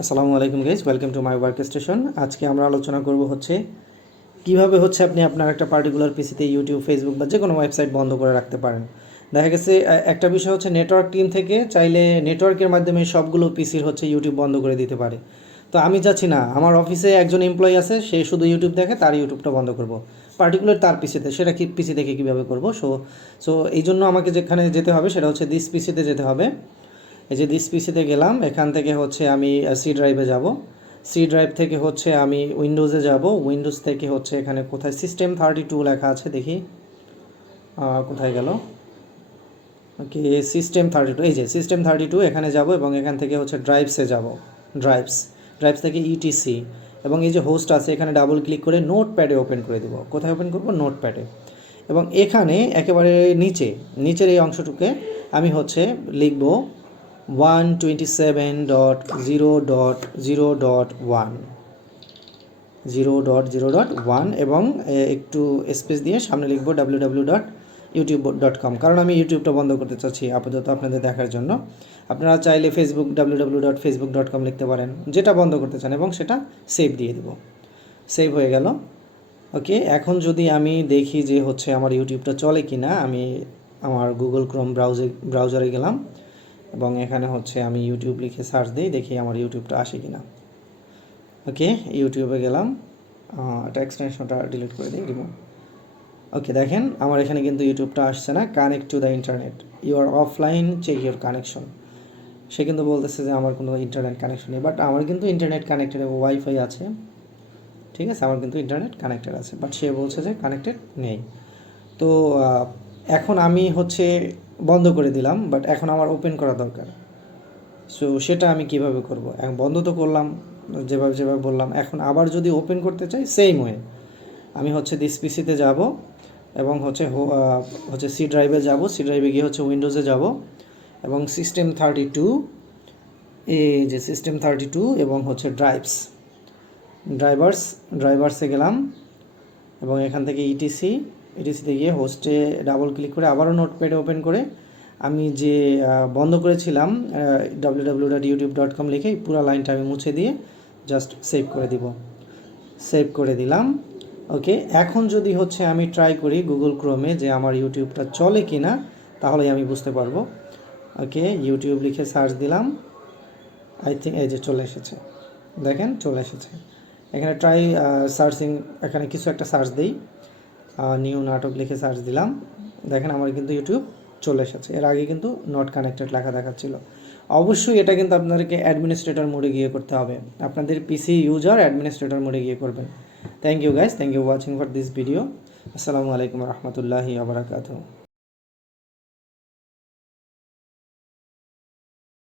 আসসালামু আলাইকুম guys welcome to my workstation আজকে আমরা আলোচনা করব হচ্ছে, কীভাবে হচ্ছে আপনি আপনার একটা পার্টিকুলার পিসিতে ইউটিউব ফেসবুক বা যে কোনো ওয়েবসাইট বন্ধ করে রাখতে পারেন। দেখা গেছে একটা বিষয় হচ্ছে নেটওয়ার্ক টিম থেকে চাইলে নেটওয়ার্কের মাধ্যমে সবগুলো পিসির হচ্ছে ইউটিউব বন্ধ করে দিতে পারে। তো আমি চাচ্ছি না, আমার অফিসে একজন এমপ্লয়ি আছে, সে শুধু ইউটিউব দেখে, তার ইউটিউবটা বন্ধ করব। পার্টিকুলার তার পিসিতে সেটা কি পিসি দেখে কীভাবে করব? সো সো এই জন্য আমাকে যেখানে যেতে হবে, সেটা হচ্ছে দিস পিসিতে যেতে হবে। এই যে দিস পিসিতে গেলাম, এখান থেকে হচ্ছে আমি সি ড্রাইভে যাব। সি ড্রাইভ থেকে হচ্ছে আমি উইন্ডোজে যাব। উইন্ডোজ থেকে হচ্ছে এখানে কোথায়? সিস্টেম থার্টি টু লেখা আছে, দেখি। কোথায় গেল? ওকে সিস্টেম থার্টি টু এই যে সিস্টেম থার্টি টু এখানে যাব এবং এখান থেকে হচ্ছে ড্রাইভসে যাব। ড্রাইভস ড্রাইভস থেকে ইটিসি এবং এই যে হোস্ট আছে, এখানে ডাবল ক্লিক করে নোট প্যাডে ওপেন করে দেবো। কোথায় ওপেন করব? নোট প্যাডে এবং এখানে একেবারে নিচে, নিচের এই অংশটুকে আমি হচ্ছে লিখব one twenty seven dot zero dot zero dot one zero dot zero dot one এবং একটু স্পেস দিয়ে সামনে লিখব W dot YouTube dot com কারণ আমি ইউটিউবটা বন্ধ করতে চাচ্ছি আপাতত আপনাদের দেখার জন্য। আপনারা চাইলে Facebook W dot Facebook dot com লিখতে পারেন। যেটা বন্ধ করতে চান এবং সেটা সেভ দিয়ে দেবো। সেভ হয়ে গেল। ওকে, এখন যদি আমি দেখি যে হচ্ছে আমার ইউটিউবটা চলে কি না আমি আমার গুগল ক্রোম ব্রাউজে ব্রাউজারে গেলাম। এবং এখানে হচ্ছে আমি ইউটিউব লিখে সার্চ দিই, দেখি আমার ইউটিউবটা আসে কি না ওকে ইউটিউবে গেলাম। এটা এক্সটেনশনটা ডিলিট করে দিই রিমুভ ওকে দেখেন, আমার এখানে কিন্তু ইউটিউবটা আসছে না। Connect to the internet you are offline check your connection সে কিন্তু বলতেছে যে আমার কোনো ইন্টারনেট কানেকশন নেই বাট আমার কিন্তু ইন্টারনেট কানেক্টেড ওয়াইফাই আছে। ঠিক আছে, আমার কিন্তু ইন্টারনেট কানেক্টেড আছে বাট সে বলছে যে কানেক্টেড নেই। তো এখন আমি হচ্ছে বন্ধ করে দিলাম বাট এখন আমার ওপেন করা দরকার। সো সেটা আমি কীভাবে করব? এখন বন্ধ তো করলাম, যেভাবে যেভাবে বললাম, এখন আবার যদি ওপেন করতে চাই সেম ওয়ে আমি হচ্ছে দিস পিসিতে যাব এবং হচ্ছে হচ্ছে সি ড্রাইভে যাব সি ড্রাইভে গিয়ে হচ্ছে উইন্ডোজে যাব এবং সিস্টেম থার্টি টু এই যে সিস্টেম থার্টি টু এবং হচ্ছে ড্রাইভস ড্রাইভার্স ড্রাইভার্সে গেলাম এবং এখান থেকে E ইটিসি ইটিসিতে গিয়ে হোস্টে ডাবল ক্লিক করে আবারও নোটপ্যাডে ওপেন করে আমি যে বন্ধ করেছিলাম W W dot YouTube dot com লিখে পুরো লাইনটা আমি মুছে দিয়ে জাস্ট সেভ করে দিব। সেভ করে দিলাম। ওকে এখন যদি হচ্ছে আমি ট্রাই করি গুগল ক্রোমে যে আমার ইউটিউবটা চলে কি না তাহলেই আমি বুঝতে পারব। ওকে ইউটিউব লিখে সার্চ দিলাম। আই থিঙ্ক এই যে চলে এসেছে। দেখেন, চলে এসেছে। এখানে ট্রাই সার্চিং এখানে কিছু একটা সার্চ দিই। নিউ নাটক লিখে সার্চ দিলাম। দেখেন আমার কিন্তু ইউটিউব চলে এসেছে। এর আগে কিন্তু নট কানেক্টেড লেখা দেখাচ্ছিল। অবশ্যই এটা কিন্তু আপনাদেরকে অ্যাডমিনিস্ট্রেটর মোডে গিয়ে করতে হবে। আপনাদের পিসি ইউজার অ্যাডমিনিস্ট্রেটর মোডে গিয়ে করবেন। Thank you guys thank you watching for this video আসসালামু আলাইকুম রহমতুল্লাহি আবরাকাতু